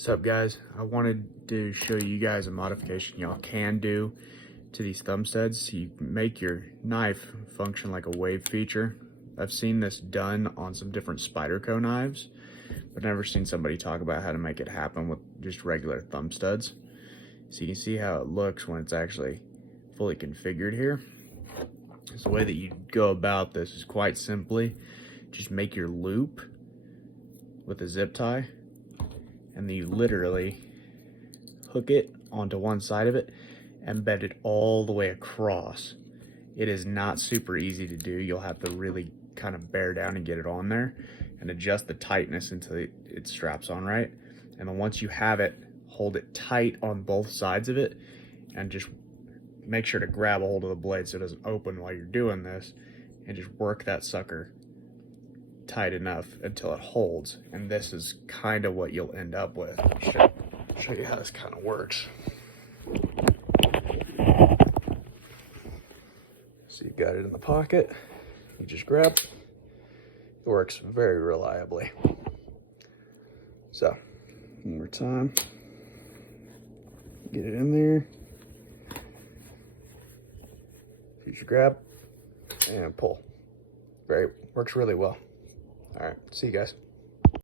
What's up, guys? I wanted to show you guys a modification y'all can do to these thumb studs. You make your knife function like a wave feature. I've seen this done on some different Spyderco knives, but never seen somebody talk about how to make it happen with just regular thumb studs. So you can see how it looks when it's actually fully configured here. So the way that you go about this is quite simply just make your loop with a zip tie, and then you literally hook it onto one side of it and bend it all the way across. It is not super easy to do. You'll have to really kind of bear down and get it on there and adjust the tightness until it straps on right. And then once you have it, hold it tight on both sides of it and just make sure to grab a hold of the blade so it doesn't open while you're doing this, and just work that sucker tight enough until it holds. And this is kind of what you'll end up with. Show you how this kind of works. So you've got it in the pocket, you just grab. It works very reliably. So one more time, get it in there, you just grab and pull. Works really well. All right, see you guys.